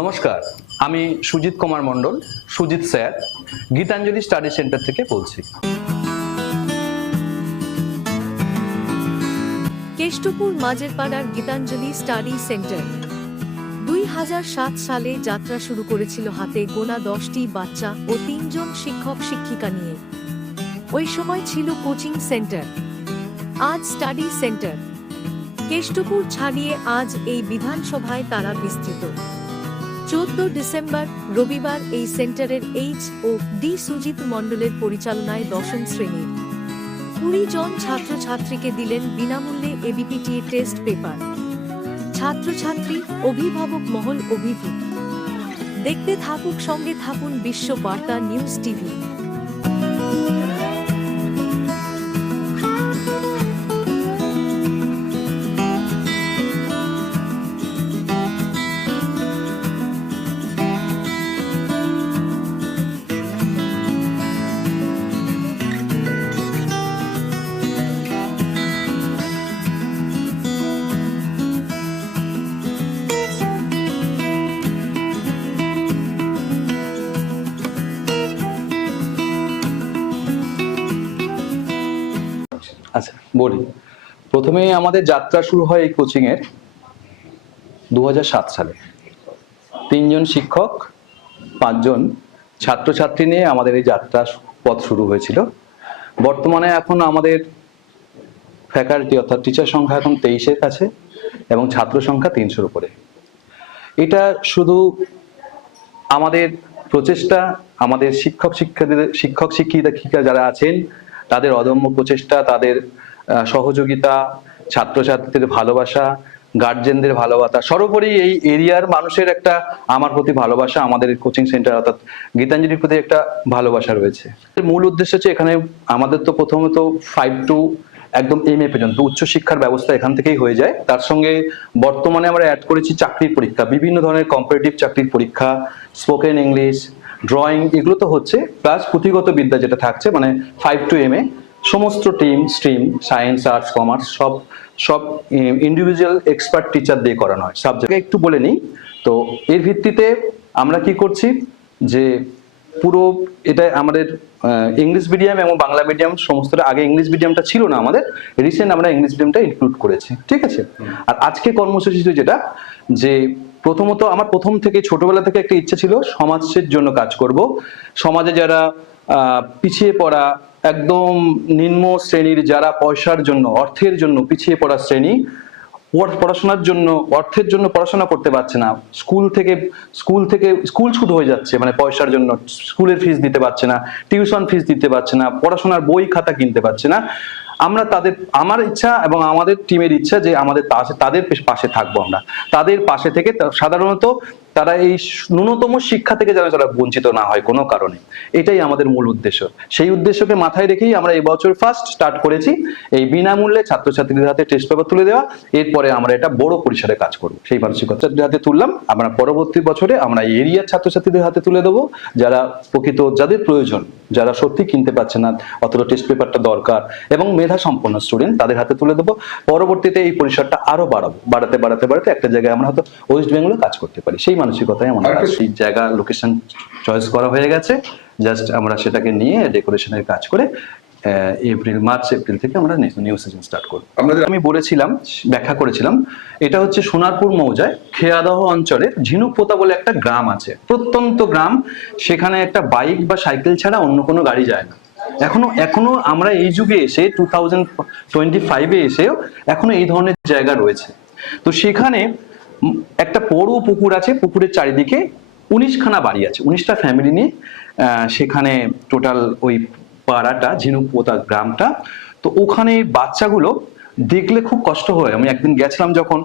নমস্কার, আমি Sujit Kumar Mondal, Sujit sir, Gitanjali study centre থেকে বলছি। কেষ্টপুর মাঝেরপাড়ার গীতাঞ্জলি স্টাডি সেন্টার 2007 সালে যাত্রা শুরু করেছিল হাতে গোনা 10টি বাচ্চা ও 3 জন শিক্ষক শিক্ষিকা নিয়ে। ওই সময় ছিল কোচিং সেন্টার, আজ স্টাডি সেন্টার। কেষ্টপুর ছাড়িয়ে আজ এই বিধানসভায় তারা বিস্তৃত। 14 ডিসেম্বর রবিবার এই সেন্টারের এইচ.ও.ডি সুজিত মণ্ডলের পরিচালনায় দশম শ্রেণীর 20 জন ছাত্রছাত্রীকে দিলেন বিনামূল্যে এবিপিটি টেস্ট পেপার। ছাত্রছাত্রী, অভিভাবক মহল অভিভূত। দেখতে থাকুক, সঙ্গে থাকুন বিশ্ব বার্তা নিউজ টিভি। আচ্ছা, বলি। প্রথমে আমাদের যাত্রা শুরু হয় এই কোচিং এর 2007 সালে। 3 জন শিক্ষক, 5 জন ছাত্রছাত্রী নিয়ে আমাদের এই যাত্রা পথ শুরু হয়েছিল। বর্তমানে এখন আমাদের ফ্যাকাল্টি অর্থাৎ টিচার সংখ্যা এখন 23-এর কাছে এবং ছাত্র সংখ্যা 300-র উপরে। এটা শুধু আমাদের প্রচেষ্টা, আমাদের শিক্ষক শিক্ষিকা যারা আছেন তাদের অদম্য প্রচেষ্টা, তাদের সহযোগিতা, ছাত্রছাত্রীদের ভালোবাসা, গার্জেনদের ভালোবাসা, সর্বোপরি এই এরিয়ার মানুষের একটা আমার প্রতি ভালোবাসা, আমাদের কোচিং সেন্টার অর্থাৎ গীতাঞ্জলির প্রতি একটা ভালোবাসা রয়েছে। মূল উদ্দেশ্য হচ্ছে এখানে আমাদের তো প্রথমত 5 to একদম MA পর্যন্ত উচ্চশিক্ষার ব্যবস্থা এখান থেকেই হয়ে যায়। তার সঙ্গে বর্তমানে আমরা অ্যাড করেছি চাকরির পরীক্ষা, বিভিন্ন ধরনের কম্পারেটিভ চাকরির পরীক্ষা, স্পোকেন ইংলিশ, ড্রয়িং, এগুলো তো হচ্ছে, প্লাস পুঁথিগত বিদ্যা যেটা থাকছে, মানে 5 to MA সমস্ত স্ট্রিম সায়েন্স, আর্টস, কমার্স সব ইন্ডিভিজুয়াল এক্সপার্ট টিচার দিয়ে করানো হয়। সাবজেক্ট একটু বলে নিই। তো এর ভিত্তিতে আমরা কি করছি যে পুরো এটা আমাদের ইংলিশ মিডিয়াম এবং বাংলা মিডিয়াম সমস্তটা, আগে ইংলিশ মিডিয়ামটা ছিল না আমাদের, রিসেন্ট আমরা ইংলিশ মিডিয়ামটা ইনক্লুড করেছি, ঠিক আছে। আর আজকে কর্মসূচি যেটা, যে প্রথমত আমার প্রথম থেকে ছোটবেলা থেকে একটা ইচ্ছে ছিল সমাজের জন্য কাজ করব। সমাজে যারা পিছিয়ে পড়া, একদম নিম্ন শ্রেণীর, যারা পয়সার জন্য, অর্থের জন্য পিছিয়ে পড়া শ্রেণী, পড়াশোনার জন্য, অর্থের জন্য পড়াশোনা করতে পারছে না, স্কুল ছুট হয়ে যাচ্ছে, মানে পয়সার জন্য স্কুলের ফিস দিতে পারছে না, টিউশন ফিস দিতে পারছে না, পড়াশোনার বই খাতা কিনতে পারছে না। আমার ইচ্ছা এবং আমাদের টিমের ইচ্ছা যে তাদের পাশে থাকবো আমরা, তাদের পাশে থেকে সাধারণত তারা এই ন্যূনতম শিক্ষা থেকে যেন তারা বঞ্চিত না হয় কোনো কারণে, এটাই আমাদের মূল উদ্দেশ্য। সেই উদ্দেশ্যকে মাথায় রেখেই আমরা এই বছর ফার্স্ট স্টার্ট করেছি এই বিনামূল্যে ছাত্রছাত্রীদের হাতে টেস্ট পেপার তুলে দেওয়া। এরপরে আমরা এটা বড় পরিসরে কাজ করবো, সেই মানসিকতার হাতে তুললাম। আমরা পরবর্তী বছরে আমরা এই এরিয়ার ছাত্রছাত্রীদের হাতে তুলে দেবো, যারা প্রকৃত, যাদের প্রয়োজন, যারা সত্যি কিনতে পারছে না, অথবা টেস্ট পেপারটা দরকার এবং মেধা সম্পন্ন স্টুডেন্ট, তাদের হাতে তুলে দেবো। পরবর্তীতে এই পরিসরটা আরো বাড়াতে একটা জায়গায় আমরা হয়তো ওয়েস্ট বেঙ্গলে কাজ করতে পারি, সেই মানসিকতায় আমাদের সেই জায়গা লোকেশন চয়েস করা হয়ে গেছে। জাস্ট আমরা সেটাকে নিয়ে ডেকোরেশনের কাজ করে মার্চ এপ্রিল থেকে আমরা নিউ সিজন স্টার্ট করব। আমি বলেছিলাম, ব্যাখ্যা করেছিলাম, এটা হচ্ছে সোনারপুর মৌজায় খেয়াদহ অঞ্চলের ঝিনুকপোতা বলে একটা গ্রাম আছে, প্রত্যন্ত গ্রাম। সেখানে একটা বাইক বা সাইকেল ছাড়া অন্য কোনো গাড়ি যায় না। এখনো আমরা এই যুগে এসে 2025-এ এসেও এখনো এই ধরনের জায়গা রয়েছে। তো সেখানে একটা বড় পুকুর আছে, পুকুরের চারিদিকে 19খানা বাড়ি আছে, 19টা ফ্যামিলি নিয়ে সেখানে টোটাল ওই পাড়াটা, ঝিনুকপোতা গ্রামটা। তো ওখানে বাচ্চাগুলো দেখলে খুব কষ্ট হয়। আমি একদিন গেছিলাম যখন,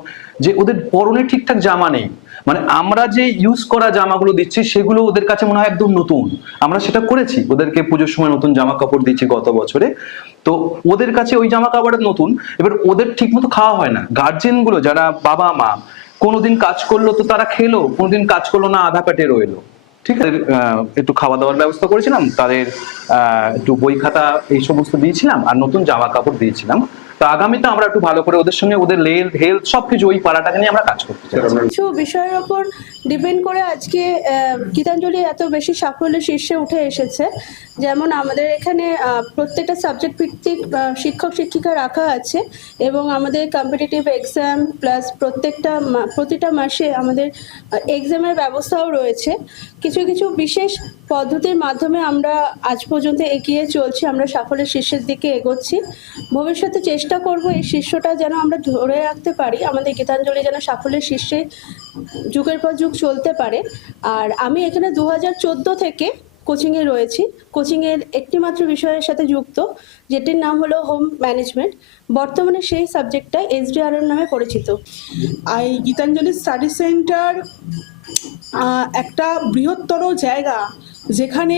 যে ওদের পরনে ঠিকঠাক জামা নেই, মানে আমরা যে ইউজ করা জামাগুলো দিচ্ছি সেগুলো ওদের কাছে মনে হয় একদম নতুন। আমরা সেটা করেছি, ওদেরকে পুজোর সময় নতুন জামা কাপড় দিচ্ছি গত বছরে। তো ওদের কাছে ওই জামা কাপড়টা নতুন, এবার ওদের ঠিক মতো খাওয়া হয় না। গার্জেন গুলো যারা বাবা মা, কোনোদিন কাজ করলো তো তারা খেলো, কোনোদিন কাজ করলো না আধা পেটে রইলো, ঠিক আছে। একটু খাওয়া দাওয়ার ব্যবস্থা করেছিলাম, তাদের একটু বই খাতা এই সমস্ত দিয়েছিলাম, আর নতুন জামা কাপড় দিয়েছিলাম। তো আগামীতে আমরা একটু ভালো করে ওদের সঙ্গে ওদের হেলথ সবকিছু ওই পাড়াটাকে নিয়ে আমরা কাজ করতে চাই। কিছু বিষয়ের উপর ডিপেন্ড করে আজকে গীতাঞ্জলি এত বেশি সাফল্যের শীর্ষে উঠে এসেছে। যেমন আমাদের এখানে প্রত্যেকটা সাবজেক্ট ভিত্তিক শিক্ষক শিক্ষিকা রাখা আছে এবং আমাদের কম্পিটিটিভ এক্সাম প্লাস প্রতিটা মাসে আমাদের এক্সামের ব্যবস্থাও রয়েছে। কিছু কিছু বিশেষ পদ্ধতির মাধ্যমে আমরা আজ পর্যন্ত এগিয়ে চলছি, আমরা সাফল্যের শীর্ষের দিকে এগোচ্ছি। ভবিষ্যতে চেষ্টা করব এই শীর্ষটা যেন আমরা ধরে রাখতে পারি, আমাদের গীতাঞ্জলি যেন সাফল্যের শীর্ষে যুগের পর যুগ চলতে পারে। আর আমি এখানে 2014 থেকে কোচিংয়ে রয়েছি। কোচিংয়ের একটি মাত্র বিষয়ের সাথে যুক্ত, যেটির নাম হলো হোম ম্যানেজমেন্ট। বর্তমানে সেই সাবজেক্টটা SDRM নামে পরিচিত। এই গীতাঞ্জলি স্টাডি সেন্টার একটা বৃহত্তর জায়গা, যেখানে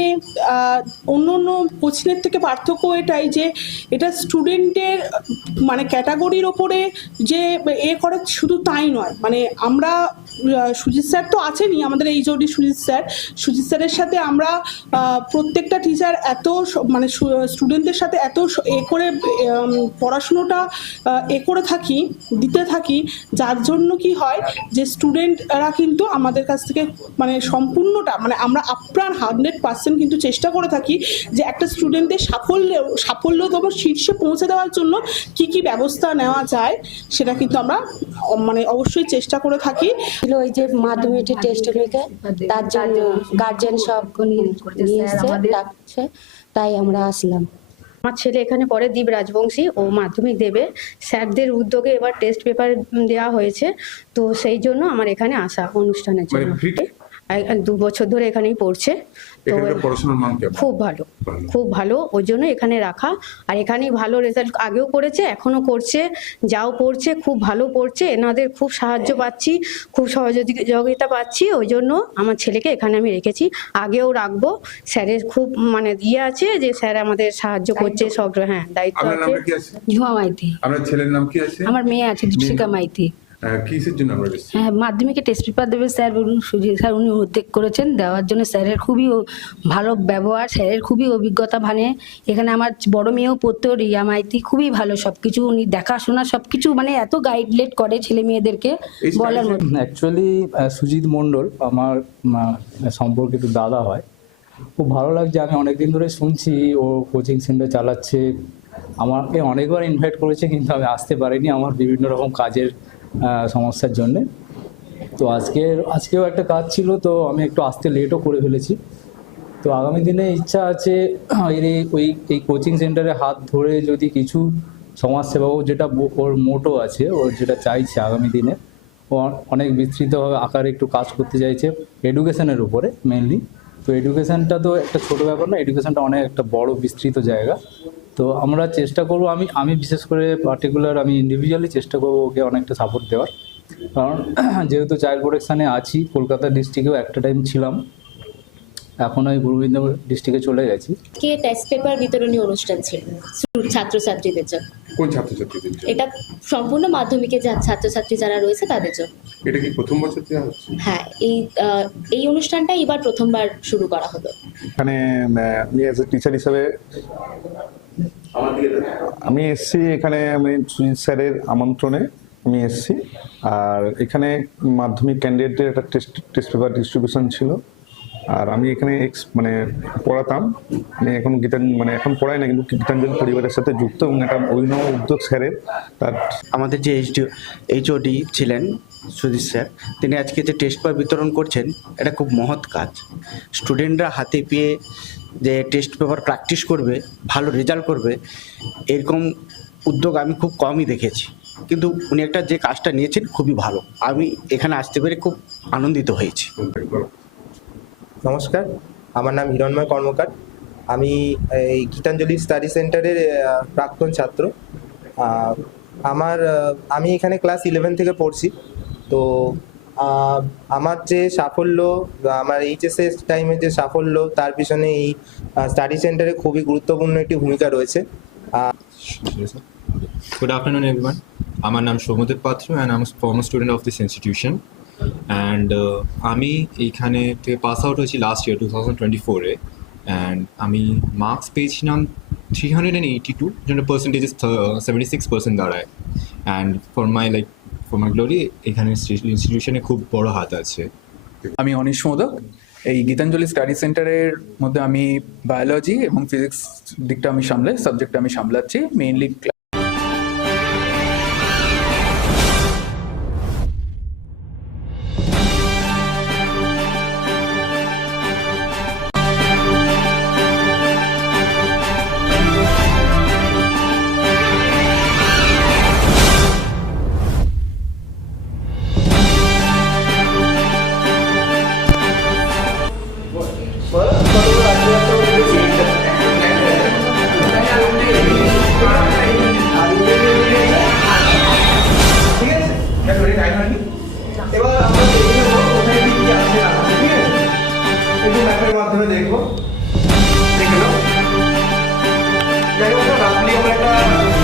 অন্য অন্য কোচিংয়ের থেকে পার্থক্য এটাই যে এটা স্টুডেন্টের মানে ক্যাটাগরির ওপরে যে করে শুধু তাই নয়, মানে আমরা সুজিত স্যার তো আছেনই, আমাদের HOD সুজিত স্যারের সাথে আমরা প্রত্যেকটা টিচার এত মানে স্টুডেন্টদের সাথে এত করে পড়াশুনোটা করে দিতে থাকি, যার জন্য কি হয় যে স্টুডেন্টরা কিন্তু আমাদের কাছ থেকে মানে সম্পূর্ণটা মানে আমরা আপ্রাণ 100% কিন্তু চেষ্টা করে থাকি যে একটা স্টুডেন্টের সাফল্যতম শীর্ষে পৌঁছে দেওয়ার জন্য কি কি ব্যবস্থা নেওয়া যায় সেটা কিন্তু আমরা মানে অবশ্যই চেষ্টা করে থাকি। ওই যে মাধ্যমিক টেস্ট নিতে তার জন্য গার্জেন সব নিয়ে এসছে, ডাকছে, তাই আমরা আসলাম। আমার ছেলে এখানে পড়ে দীপ রাজবংশী, ও মাধ্যমিক দেবে। স্যারদের উদ্যোগে এবার টেস্ট পেপার দেওয়া হয়েছে, তো সেই জন্য আমার এখানে আসা অনুষ্ঠানের জন্য। 2 বছর ধরে এখানেই পড়ছে, তো পড়াশোনার মান কেমন? খুব ভালো, খুব ভালো, ওই জন্য এখানে রাখা। আর এখানেই ভালো রেজাল্ট আগেও করেছে, এখনো করছে, যাও পড়ছে খুব ভালো পড়ছে। এনাদের খুব সাহায্য পাচ্ছি, খুব সহযোগিতা পাচ্ছি, ওই জন্য আমার ছেলেকে এখানে আমি রেখেছি, আগেও রাখবো। স্যারের খুব মানে আছে যে স্যার আমাদের সাহায্য করছে সব। হ্যাঁ, দায়িত্ব আছে। ঝুমা মাইতি। আপনার ছেলের নাম কি আছে? আমার মেয়ে আছে দীপশিকা মাইতি। কিসের জন্য আমরা এসেছি? হ্যাঁ, মাধ্যমিকে টেস্ট পেপার দেবে স্যার, বলুন সুজিত স্যার উনি উদ্যোগ করেছেন দেওয়ার জন্য। স্যারের খুবই ভালো ব্যবহার, স্যারের খুবই অভিজ্ঞতা। মানে এখানে আমার বড় মেয়েও পড়তো, রিয়া মাইতি, খুবই ভালো সবকিছু, উনি দেখাশোনা সবকিছু মানে এত গাইডলাইন করে ছেলে মেয়েদেরকে বলার মতো। অ্যাকচুয়ালি সুজিত মণ্ডল আমার সম্পর্কিত দাদা হয়। খুব ভালো লাগছে, আমি অনেকদিন ধরে শুনছি ও কোচিং সেন্টার চালাচ্ছে। আমাকে অনেকবার ইনভাইট করেছে, কিন্তু আমি আসতে পারিনি আমার বিভিন্ন রকম কাজের সমস্যার জন্যে। তো আজকেও একটা কাজ ছিল, তো আমি একটু আসতে লেটও করে ফেলেছি। তো আগামী দিনে ইচ্ছা আছে এই কোচিং সেন্টারে হাত ধরে যদি কিছু সমাজসেবা, ও যেটা ওর মোটো আছে, ওর যেটা চাইছে আগামী দিনে, ও অনেক বিস্তৃতভাবে আকারে একটু কাজ করতে চাইছে এডুকেশনের উপরে মেনলি। তো এডুকেশনটা তো একটা ছোটো ব্যাপার না, এডুকেশনটা অনেক একটা বড় বিস্তৃত জায়গা। তো আমরা চেষ্টা করবো, আমি বিশেষ করে পার্টিকুলার আমি ইন্ডিভিজুয়ালি চেষ্টা করবো ওকে অনেকটা সাপোর্ট দেওয়ার। কারণ যেহেতু চাইল্ড প্রোটেকশানে আছি, কলকাতা ডিস্ট্রিক্টেও একটা টাইম ছিলাম, এখন ওই পূর্ব মেদিনীপুর ডিস্ট্রিক্টে চলে গেছি। কে টেস্ট পেপার বিতরণী অনুষ্ঠান ছিল ছাত্রছাত্রীদের জন্য। কোন ছাত্রছাত্রীদের জন্য? এটা সম্পূর্ণ মাধ্যমিকে ছাত্রছাত্রী যারা রয়েছে তাদের জন্য। এটা কি প্রথম বছর দেওয়া হচ্ছে? হ্যাঁ, এই অনুষ্ঠানটা এবার প্রথমবার শুরু করা হলো। এখানে আমি অ্যাজ এ টিচার হিসাবে আমি এসেছি। এখানে আমি সুজিত স্যারের আমন্ত্রণে আমি এসেছি। আর এখানে মাধ্যমিক ক্যান্ডিডেটদের একটা টেস্ট পেপার ডিস্ট্রিবিউশন ছিল। আর আমি এখানে মানে পড়াতাম। আমি এখন এখন পড়াই না, কিন্তু গীতাঞ্জলি পরিবারের সাথে যুক্ত এবং একটা অভিনব উদ্যোগ স্যারের। তার আমাদের যে HOD ছিলেন সুজিত স্যার, তিনি আজকে যে টেস্ট পেপার বিতরণ করছেন, এটা খুব মহৎ কাজ। স্টুডেন্টরা হাতে পেয়ে যে টেস্ট পেপার প্র্যাকটিস করবে, ভালো রেজাল্ট করবে, এরকম উদ্যোগ আমি খুব কমই দেখেছি। কিন্তু উনি একটা যে কাজটা নিয়েছেন খুবই ভালো। আমি এখানে আসতে পেরে খুব আনন্দিত হয়েছি। নমস্কার, আমার নাম হিরণময় কর্মকার। আমি এই গীতাঞ্জলি স্টাডি সেন্টারের প্রাক্তন ছাত্র। আমি এখানে ক্লাস 11 থেকে পড়ছি। তো আমার যে সাফল্য, আমার HSS টাইমের যে সাফল্য, তার পিছনে এই স্টাডি সেন্টারে খুবই গুরুত্বপূর্ণ একটি ভূমিকা রয়েছে। Good afternoon, everyone. আমার নাম সৌম্যদেব পাত্র and I'm a former student of this institution. And আমি এইখানে থেকে পাস আউট হয়েছি লাস্ট ইয়ার 2024-এ। অ্যান্ড আমি মার্কস পেয়েছিলাম 382, যেটা পার্সেন্টেজ 76% দাঁড়ায়। অ্যান্ড ফর মাই গ্লোরি, এখানে ইনস্টিটিউশনে খুব বড় হাত আছে। আমি অনিশ মোদক। এই গীতাঞ্জলি স্টাডি সেন্টারের মধ্যে আমি বায়োলজি এবং ফিজিক্স দিকটা আমি সামলাই, সাবজেক্টটা আমি সামলাচ্ছি মেইনলি। এবার আমরা দেখে নেবো কোথায় কি আছে না আছে, ঠিক আছে? একটু ম্যাপের মাধ্যমে দেখবো, দেখে নাও। যাই হোক, রাফলি আমরা একটা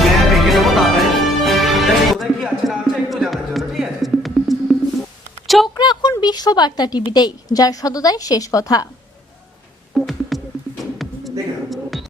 ম্যাপ এঁকে নেবো, তারপরে কোথায় কি আছে না আছে একটু জানার জন্য, ঠিক আছে? চোখ রাখুন বিশ্ববার্তা টিভিতেই, যার সততাই শেষ কথা। দেখে নাও।